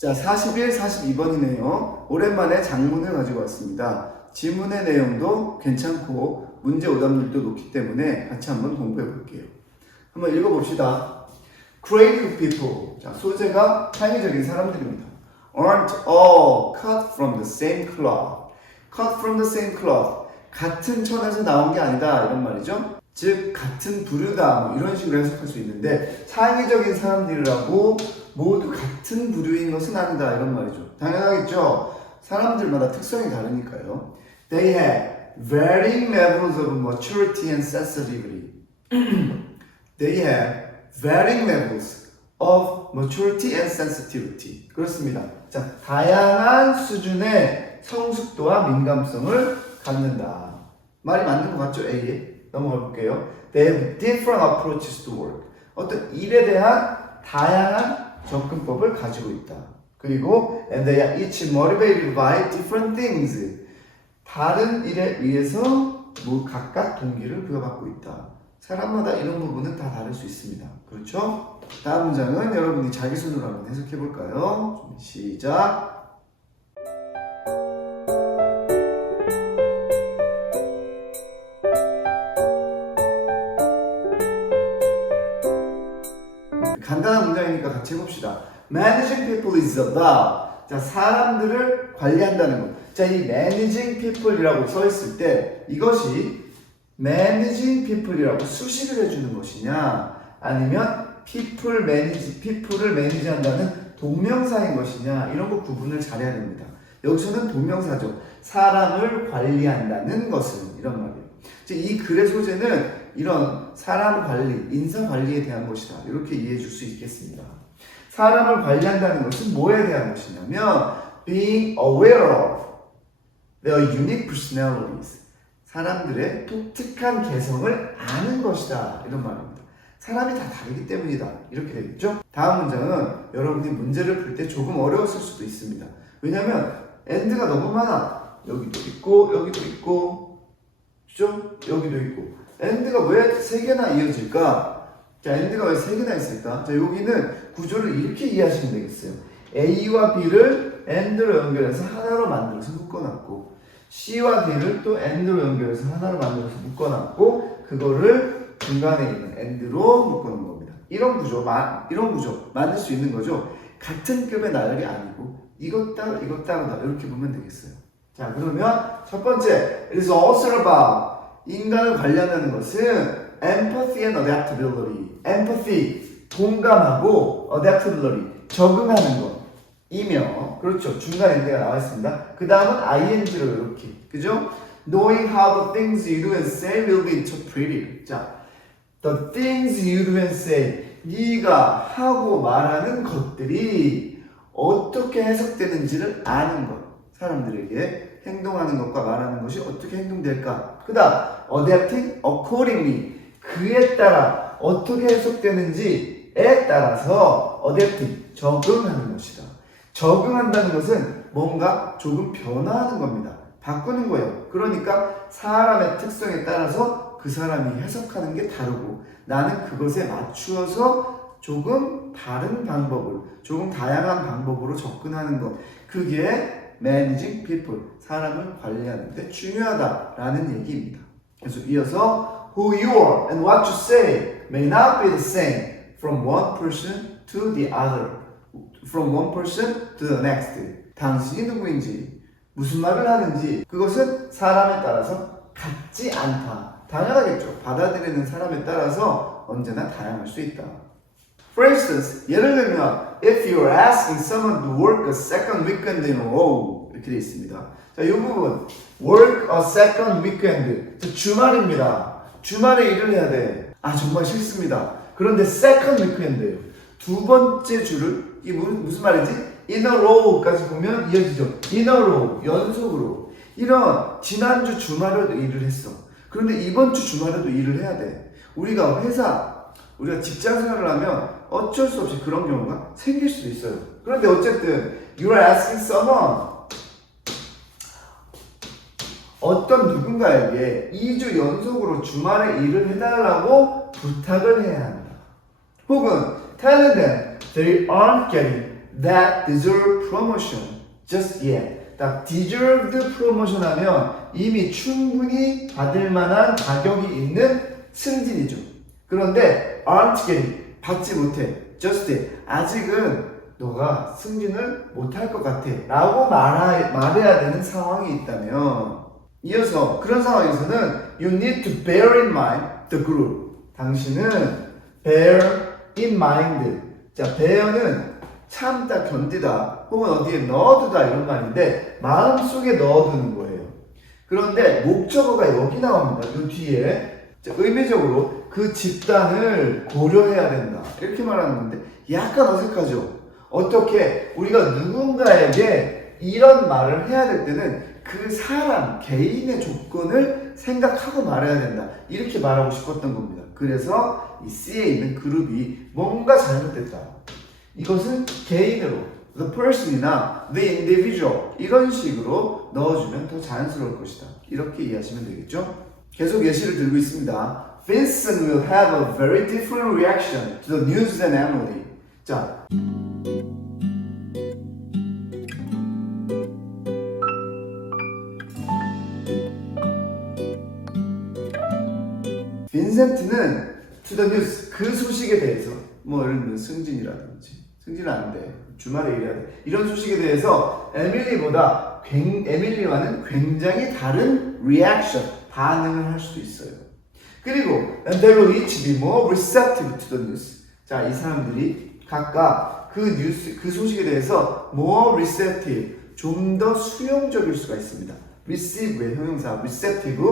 자, 41, 42번이네요. 오랜만에 장문을 가지고 왔습니다. 지문의 내용도 괜찮고 문제 오답률도 높기 때문에 같이 한번 공부해 볼게요. 한번 읽어봅시다. Creative people. 자, 소재가 창의적인 사람들입니다. Aren't all cut from the same cloth. Cut from the same cloth. 같은 천에서 나온 게 아니다. 이런 말이죠. 즉, 같은 부류다. 뭐 이런 식으로 해석할 수 있는데, 창의적인 사람들이라고 모두 같은 부류인 것은 아니다. 이런 말이죠. 당연하겠죠. 사람들마다 특성이 다르니까요. They have varying levels of maturity and sensitivity. They have varying levels of maturity and sensitivity. 그렇습니다. 자, 다양한 수준의 성숙도와 민감성을 갖는다. 말이 맞는 것 같죠? A에. 넘어가 볼게요. They have different approaches to work. 어떤 일에 대한 다양한 접근법을 가지고 있다. 그리고 and they are each motivated by different things. 다른 일에 의해서 각각 동기를 부여받고 있다. 사람마다 이런 부분은 다 다를 수 있습니다. 그렇죠? 다음 문장은 여러분이 자기 손으로 한번 해석해 볼까요? 시작. 간단한 문장이니까 같이 해봅시다. Managing people is about. 자, 사람들을 관리한다는 것. 자, 이 managing people이라고 써 있을 때 이것이 managing people이라고 수식을 해주는 것이냐, 아니면 people을 매니지한다는 동명사인 것이냐, 이런 거 구분을 잘해야 됩니다. 여기서는 동명사죠. 사람을 관리한다는 것은, 이런 말이에요. 즉, 이 글의 소재는 이런 사람 관리, 인사 관리에 대한 것이다. 이렇게 이해해 줄 수 있겠습니다. 사람을 관리한다는 것은 뭐에 대한 것이냐면 being aware of their unique personalities. 사람들의 독특한 개성을 아는 것이다. 이런 말입니다. 사람이 다 다르기 때문이다. 이렇게 되겠죠? 다음 문장은 여러분이 문제를 풀 때 조금 어려웠을 수도 있습니다. 왜냐하면 and가 너무 많아. 여기도 있고 여기도 있고, 그죠? 여기도 있고. and가 왜 3개나 이어질까? 자, and가 왜 3개나 있을까? 자, 여기는 구조를 이렇게 이해하시면 되겠어요. A와 B를 and로 연결해서 하나로 만들어서 묶어놨고, C와 D를 또 and로 연결해서 하나로 만들어서 묶어놨고, 그거를 중간에 있는 and로 묶어놓은 겁니다. 이런 구조 만들 수 있는 거죠. 같은 급의 나열이 아니고 이것 따르다 이렇게 보면 되겠어요. 자, 그러면 첫 번째, it is also about. 인간을 관리한다는 것은 empathy and adaptability. empathy, 공감하고 adaptability, 적응하는 것이며, 그렇죠. 중간에 end가 나와 있습니다. 그 다음은 ing로 이렇게, 그죠? knowing how the things you do and say will be interpreted. 자, the things you do and say, 네가 하고 말하는 것들이 어떻게 해석되는지를 아는 것. 사람들에게 행동하는 것과 말하는 것이 어떻게 행동될까? 그 다음, adapting accordingly. 그에 따라 어떻게 해석되는지에 따라서 adapting, 적응하는 것이다. 적응한다는 것은 뭔가 조금 변화하는 겁니다. 바꾸는 거예요. 그러니까 사람의 특성에 따라서 그 사람이 해석하는 게 다르고, 나는 그것에 맞추어서 조금 다른 방법을, 조금 다양한 방법으로 접근하는 것. 그게 managing people, 사람을 관리하는 데 중요하다라는 얘기입니다. 그래서 이어서 who you are and what you say may not be the same from one person to the other, from one person to the next. 당신이 누구인지, 무슨 말을 하는지, 그것은 사람에 따라서 같지 않다. 당연하겠죠. 받아들이는 사람에 따라서 언제나 다양할 수 있다. For instance, 예를 들면 if you are asking someone to work a second weekend in a row, 이렇게 되어 있습니다. 자, 이 부분 work a second weekend, 주말입니다. 주말에 일을 해야 돼. 아, 정말 싫습니다. 그런데 second weekend예요. 두 번째 주를, 이게 무슨 말이지? in a row까지 보면 이어지죠. in a row, 연속으로. 이런 지난주 주말에도 일을 했어. 그런데 이번 주 주말에도 일을 해야 돼. 우리가 직장 생활을 하면 어쩔 수 없이 그런 경우가 생길 수도 있어요. 그런데 어쨌든 you are asking someone, 어떤 누군가에게 2주 연속으로 주말에 일을 해달라고 부탁을 해야 합니다. 혹은 telling them they aren't getting that deserve promotion just yet. 딱 deserved promotion 하면 이미 충분히 받을 만한 자격이 있는 승진이죠. 그런데 aren't getting, 받지 못해. just yet. 아직은 너가 승진을 못할 것 같아 라고 말해야 되는 상황이 있다면, 이어서 그런 상황에서는 you need to bear in mind the group. 당신은 bear in mind. 자, bear는 참다, 견디다, 혹은 어디에 넣어두다 이런 말인데 마음속에 넣어두는 거예요. 그런데 목적어가 여기 나옵니다. 이 뒤에. 자, 의미적으로 그 집단을 고려해야 된다 이렇게 말하는 건데 약간 어색하죠. 어떻게 우리가 누군가에게 이런 말을 해야 될 때는 그 사람, 개인의 조건을 생각하고 말해야 된다 이렇게 말하고 싶었던 겁니다. 그래서 이 C에 있는 그룹이 뭔가 잘못됐다, 이것은 개인으로 the person이나 the individual 이런 식으로 넣어주면 더 자연스러울 것이다 이렇게 이해하시면 되겠죠. 계속 예시를 들고 있습니다. Vincent will have a very different reaction to the news than Emily. 자, 빈센트는 to the news, 그 소식에 대해서 뭐 예를 들면 승진이라든지, 승진은 안 돼, 주말에 일해야 돼, 이런 소식에 대해서 에밀리와는 굉장히 다른 리액션, 반응을 할 수도 있어요. 그리고 and they will each be more receptive to the news. 자, 이 사람들이 각각 그 뉴스, 그 소식에 대해서 more receptive, 좀 더 수용적일 수가 있습니다. receive의 형용사 receptive,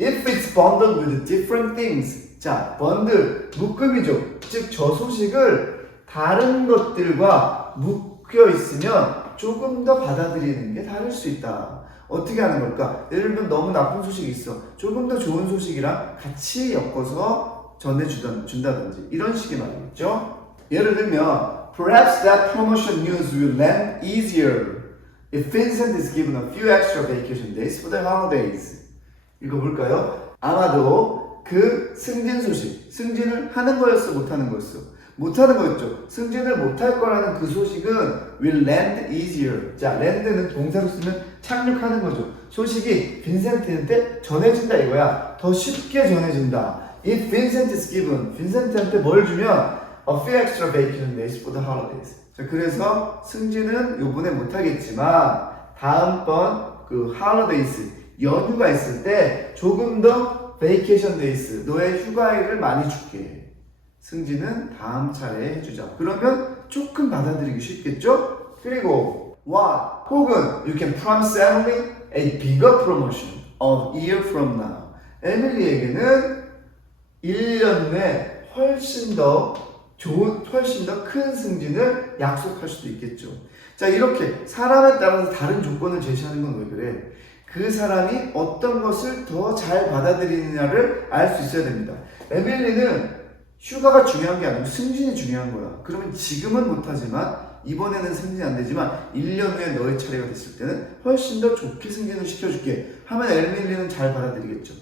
if it's bundled with different things. 자, bundle, 묶음이죠. 즉, 저 소식을 다른 것들과 묶여 있으면 조금 더 받아들이는 게 다를 수 있다. 어떻게 하는 걸까? 예를 들면 너무 나쁜 소식이 있어. 조금 더 좋은 소식이랑 같이 엮어서 전해준다든지 이런 식의 말이겠죠. 예를 들면 Perhaps that promotion news will land easier if Vincent is given a few extra vacation days for the holidays. 읽어볼까요? 아마도 그 승진 소식, 승진을 하는 거였어, 못하는 거였어? 못하는 거였죠. 승진을 못할 거라는 그 소식은 will land easier. 자, land는 동사로 쓰면 착륙하는 거죠. 소식이 빈센트한테 전해진다 이거야. 더 쉽게 전해진다. If Vincent is given, 빈센트한테 뭘 주면 a few extra vacation days for the holidays. 자, 그래서 승진은 요번에 못하겠지만 다음번 그 holidays, 연휴가 있을 때 조금 더 vacation days, 너의 휴가일을 많이 줄게. 승진은 다음 차례에 해주자. 그러면 조금 받아들이기 쉽겠죠? 그리고 what? 혹은 you can promise Emily a bigger promotion a year from now. 에밀리에게는 1년 후에 훨씬 더 큰 승진을 약속할 수도 있겠죠. 자, 이렇게 사람에 따라서 다른 조건을 제시하는 건 왜 그래? 그 사람이 어떤 것을 더 잘 받아들이느냐를 알 수 있어야 됩니다. 에밀리는 휴가가 중요한 게 아니고 승진이 중요한 거야. 그러면 지금은 못하지만 이번에는 승진이 안 되지만 1년 후에 너의 차례가 됐을 때는 훨씬 더 좋게 승진을 시켜줄게 하면 에밀리는 잘 받아들이겠죠.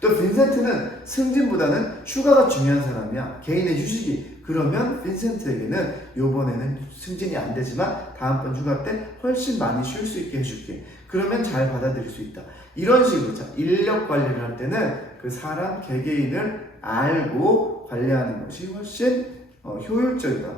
또 빈센트는 승진보다는 휴가가 중요한 사람이야. 개인의 휴식이. 그러면 빈센트에게는 요번에는 승진이 안 되지만 다음번 휴가 때 훨씬 많이 쉴 수 있게 해줄게. 그러면 잘 받아들일 수 있다. 이런 식으로 자, 인력 관리를 할 때는 그 사람 개개인을 알고 관리하는 것이 훨씬 효율적이다,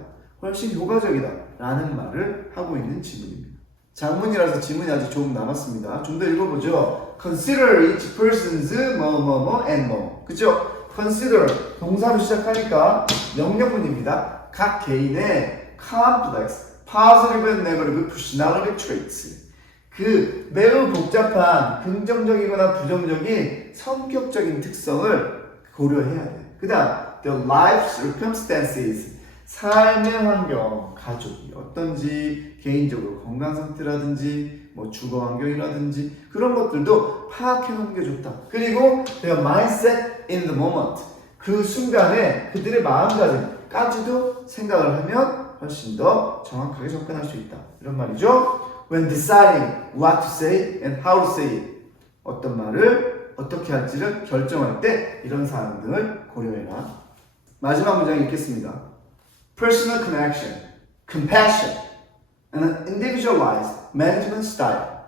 훨씬 효과적이다 라는 말을 하고 있는 지문입니다. 장문이라서 지문이 아직 조금 남았습니다. 좀 더 읽어보죠. Consider each person's 뭐뭐뭐 and 뭐. 그죠? Consider 동사로 시작하니까 명령문입니다. 각 개인의 complex, positive and negative personality traits. 그 매우 복잡한 긍정적이거나 부정적인 성격적인 특성을 고려해야 돼. 그 다음 the life circumstances, 삶의 환경, 가족이 어떤지, 개인적으로 건강 상태라든지 뭐 주거 환경이라든지 그런 것들도 파악해놓는 게 좋다. 그리고 their mindset in the moment, 그 순간에 그들의 마음가짐까지도 생각을 하면 훨씬 더 정확하게 접근할 수 있다. 이런 말이죠. When deciding what to say and how to say it, 어떤 말을 어떻게 할지를 결정할 때 이런 사항 등을 고려해라. 마지막 문장 읽겠습니다. Personal connection, compassion, and an individualized management style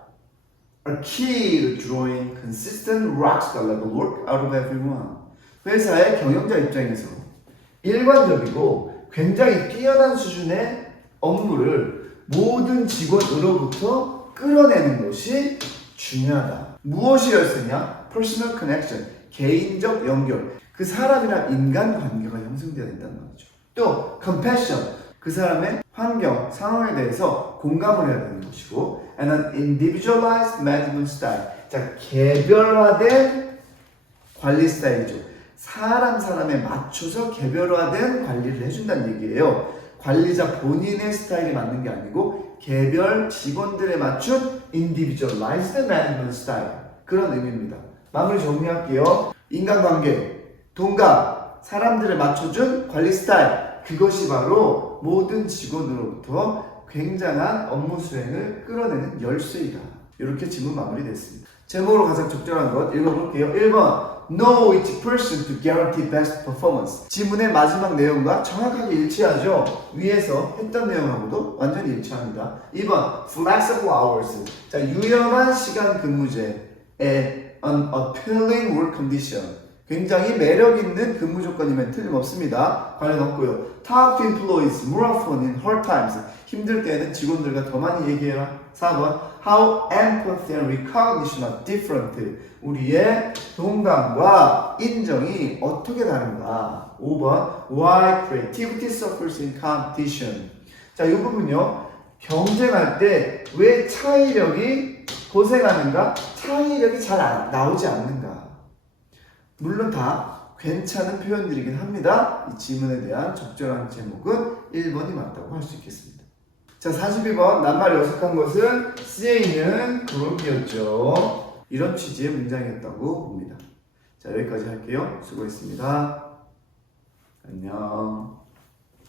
are key to drawing consistent rockstar level work out of everyone. 회사의 경영자 입장에서 일관적이고 굉장히 뛰어난 수준의 업무를 모든 직원으로부터 끌어내는 것이 중요하다. 무엇이 열쇠냐? Personal connection, 개인적 연결. 그 사람이랑 인간관계가 형성되어야 된다는 말이죠. 또 compassion, 그 사람의 환경, 상황에 대해서 공감을 해야 되는 것이고 and an individualized management style. 자, 개별화된 관리 스타일이죠. 사람에 맞춰서 개별화된 관리를 해준다는 얘기예요. 관리자 본인의 스타일이 맞는 게 아니고 개별 직원들에 맞춘 individualized management style. 그런 의미입니다. 마무리 정리할게요. 인간관계, 동감, 사람들을 맞춰준 관리 스타일. 그것이 바로 모든 직원으로부터 굉장한 업무 수행을 끌어내는 열쇠이다. 이렇게 질문 마무리됐습니다. 제목으로 가장 적절한 것 읽어볼게요. 1번 Know each person to guarantee best performance. 지문의 마지막 내용과 정확하게 일치하죠. 위에서 했던 내용하고도 완전히 일치합니다. 2번 Flexible hours. 자, 유연한 시간 근무제에 an appealing work condition. 굉장히 매력 있는 근무 조건이면 틀림없습니다. 관련 없고요. Talk to employees more often in hard times. 힘들 때는 직원들과 더 많이 얘기해라. 4번 How empathy and recognition are different. 우리의 동감과 인정이 어떻게 다른가. 5번 Why creativity suffers in competition. 자, 이 부분요. 경쟁할 때 왜 창의력이 고생하는가? 창의력이 잘 나오지 않는가? 물론 다 괜찮은 표현들이긴 합니다. 이 질문에 대한 적절한 제목은 1번이 맞다고 할 수 있겠습니다. 자, 42번 낱말이 어색한 것은 쓰여있는 그룹이었죠. 이런 취지의 문장이었다고 봅니다. 자, 여기까지 할게요. 수고했습니다. 안녕.